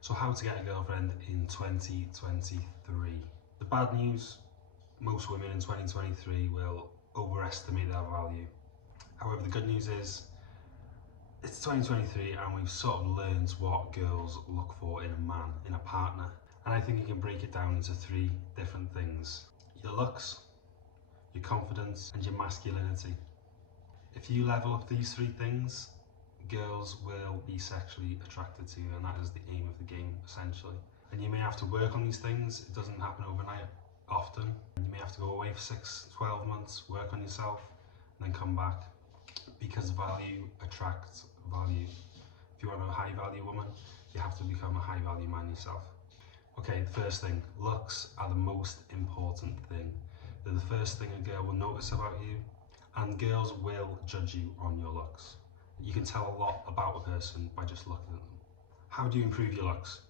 So how to get a girlfriend in 2023. The bad news, most women in 2023 will overestimate their value. However, the good news is it's 2023 and we've sort of learned what girls look for in a man, in a partner. And I think you can break it down into three different things: your looks, your confidence, and your masculinity. If you level up these three things, girls will be sexually attracted to you, and that is the aim of the game, essentially. And you may have to work on these things. It doesn't happen overnight often. You may have to go away for 6-12 months, work on yourself, and then come back, because value attracts value. If you want a high value woman, you have to become a high value man yourself. Okay, the first thing, looks are the most important thing. They're the first thing a girl will notice about you, and girls will judge you on your looks. You can tell a lot about a person by just looking at them. How do you improve your looks?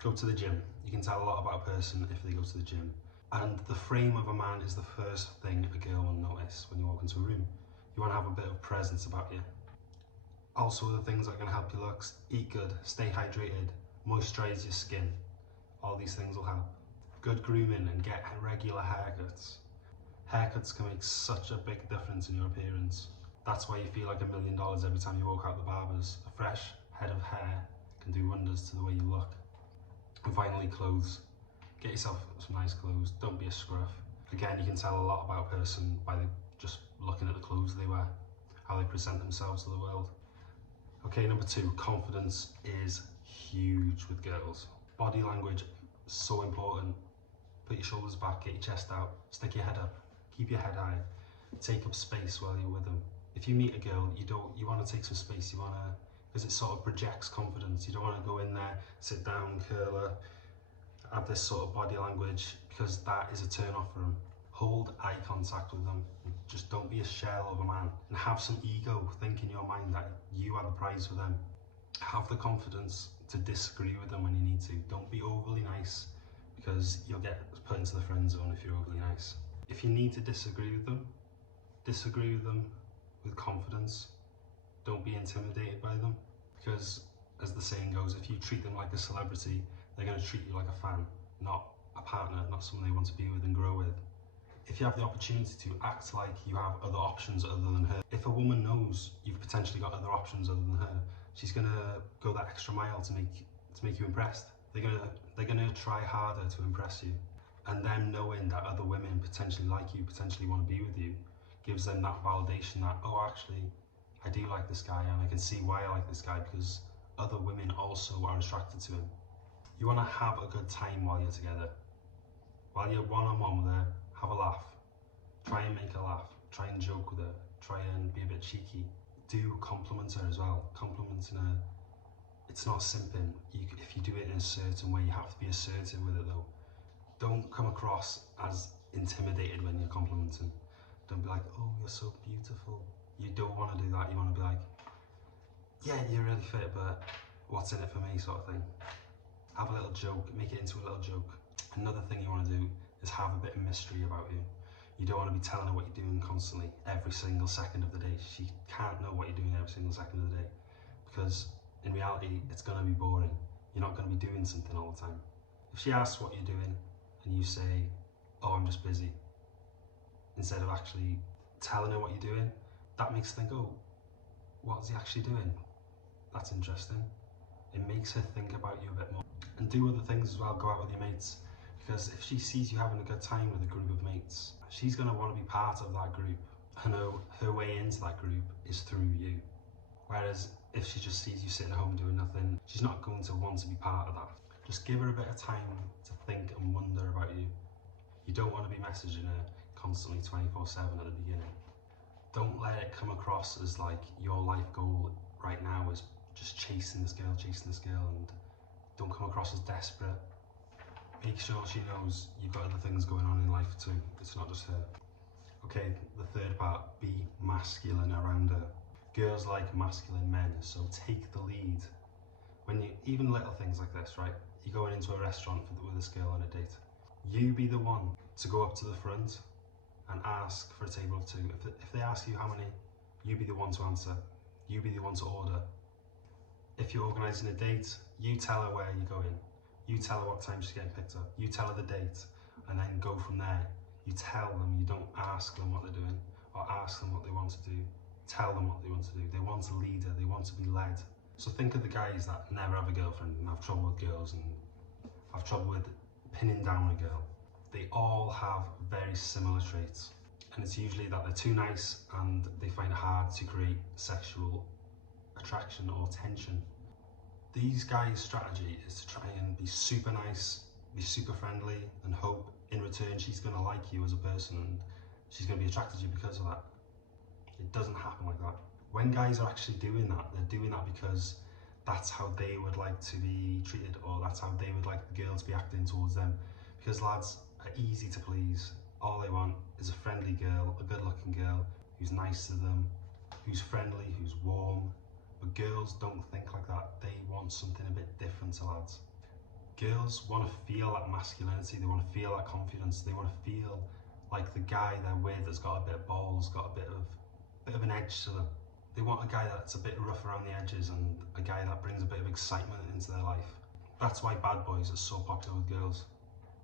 Go to the gym. You can tell a lot about a person if they go to the gym. And the frame of a man is the first thing a girl will notice when you walk into a room. You want to have a bit of presence about you. Also, the things that are going to help your looks: eat good, stay hydrated, moisturize your skin. All these things will help. Good grooming and get regular haircuts. Haircuts can make such a big difference in your appearance. That's why you feel like $1 million every time you walk out the barbers. A fresh head of hair can do wonders to the way you look. And finally, clothes. Get yourself some nice clothes. Don't be a scruff. Again, you can tell a lot about a person by just looking at the clothes they wear, how they present themselves to the world. Okay, number two, confidence is huge with girls. Body language is so important. Put your shoulders back, get your chest out, stick your head up, keep your head high, take up space while you're with them. If you meet a girl, you want to take some space, because it sort of projects confidence. You don't want to go in there, sit down, curl her, have this sort of body language, because that is a turn off for them. Hold eye contact with them. Just don't be a shell of a man, and have some ego. Think in your mind that you are the prize for them. Have the confidence to disagree with them when you need to. Don't be overly nice, because you'll get put into the friend zone if you're overly nice. If you need to disagree with them with confidence. Don't be intimidated by them, because as the saying goes, if you treat them like a celebrity, they're going to treat you like a fan, not a partner, not someone they want to be with and grow with. If you have the opportunity to act like you have other options other than her. If a woman knows you've potentially got other options other than her, she's going to go that extra mile to make you impressed. They're going to try harder to impress you. And them knowing that other women potentially like you, potentially want to be with you, gives them that validation that, oh, actually, I do like this guy, and I can see why I like this guy, because other women also are attracted to him. You want to have a good time while you're together. While you're one-on-one with her, have a laugh. Try and make her laugh. Try and joke with her. Try and be a bit cheeky. Do compliment her as well. Complimenting her, it's not simping. If you do it in a certain way, you have to be assertive with it though. Don't come across as intimidated when you're complimenting. Don't be like, oh, you're so beautiful. You don't want to do that. You want to be like, yeah, you're really fit, but what's in it for me, sort of thing. Have a little joke, make it into a little joke. Another thing you want to do is have a bit of mystery about you. You don't want to be telling her what you're doing constantly, every single second of the day. She can't know what you're doing every single second of the day, because in reality, it's going to be boring. You're not going to be doing something all the time. If she asks what you're doing and you say, oh, I'm just busy, instead of actually telling her what you're doing, that makes her think, oh, what is he actually doing? That's interesting. It makes her think about you a bit more. And do other things as well. Go out with your mates, because if she sees you having a good time with a group of mates, she's going to want to be part of that group. I know her way into that group is through you. Whereas if she just sees you sitting at home doing nothing, she's not going to want to be part of that. Just give her a bit of time to think and wonder about you. You don't want to be messaging her constantly 24/7 at the beginning. Don't let it come across as like your life goal right now is just chasing this girl, and don't come across as desperate. Make sure she knows you've got other things going on in life too. It's not just her. Okay, the third part, be masculine around her. Girls like masculine men, so take the lead. Even little things like this, right? You're going into a restaurant with this girl on a date. You be the one to go up to the front and ask for a table of two. If they ask you how many, you be the one to answer. You be the one to order. If you're organising a date, you tell her where you're going. You tell her what time she's getting picked up. You tell her the date, and then go from there. You tell them, you don't ask them what they're doing, or ask them what they want to do. Tell them what they want to do. They want a leader, they want to be led. So think of the guys that never have a girlfriend and have trouble with girls and have trouble with pinning down a girl. They all have very similar traits. And it's usually that they're too nice and they find it hard to create sexual attraction or tension. These guys' strategy is to try and be super nice, be super friendly, and hope in return she's going to like you as a person and she's going to be attracted to you because of that. It doesn't happen like that. When guys are actually doing that, they're doing that because that's how they would like to be treated, or that's how they would like the girl to be acting towards them. Because lads are easy to please. All they want is a friendly girl, a good looking girl, who's nice to them, who's friendly, who's warm. But girls don't think like that. They want something a bit different to lads. Girls want to feel that masculinity, they want to feel that confidence, they want to feel like the guy they're with has got a bit of balls, got a bit of an edge to them. They want a guy that's a bit rough around the edges and a guy that brings a bit of excitement into their life. That's why bad boys are so popular with girls.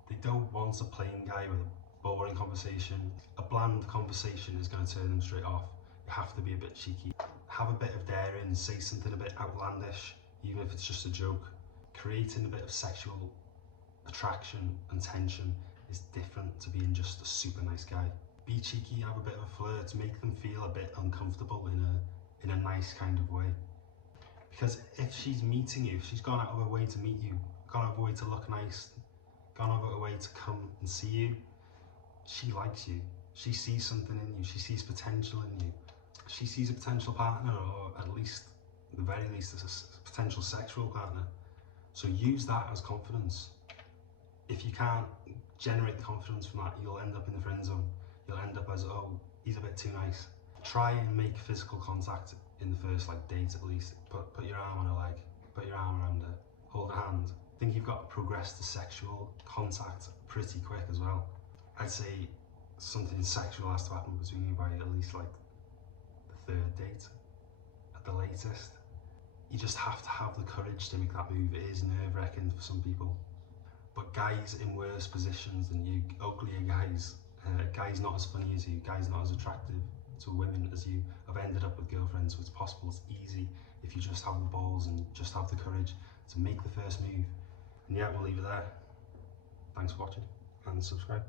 They don't want a plain guy with a boring conversation. A bland conversation is going to turn them straight off. You have to be a bit cheeky. Have a bit of daring, say something a bit outlandish, even if it's just a joke. Creating a bit of sexual attraction and tension is different to being just a super nice guy. Be cheeky, have a bit of a flirt, make them feel a bit uncomfortable in a nice kind of way. Because if she's meeting you, if she's gone out of her way to meet you, gone out of her way to look nice, gone out of her way to come and see you, she likes you. She sees something in you, she sees potential in you. She sees a potential partner, or at least, at the very least, as a potential sexual partner. So use that as confidence. If you can't generate the confidence from that, you'll end up in the friend zone. You'll end up as, oh, he's a bit too nice. Try and make physical contact in the first date at least. Put your arm on her leg, put your arm around her, hold her hand. I think you've got to progress to sexual contact pretty quick as well. I'd say something sexual has to happen between you by at least the third date at the latest. You just have to have the courage to make that move. It is nerve-wracking for some people. But guys in worse positions than you, uglier guys, guys not as funny as you, guys not as attractive to women as you, have ended up with girlfriends. So it's possible, it's easy if you just have the balls and just have the courage to make the first move. And yeah, we'll leave it there. Thanks for watching and subscribe.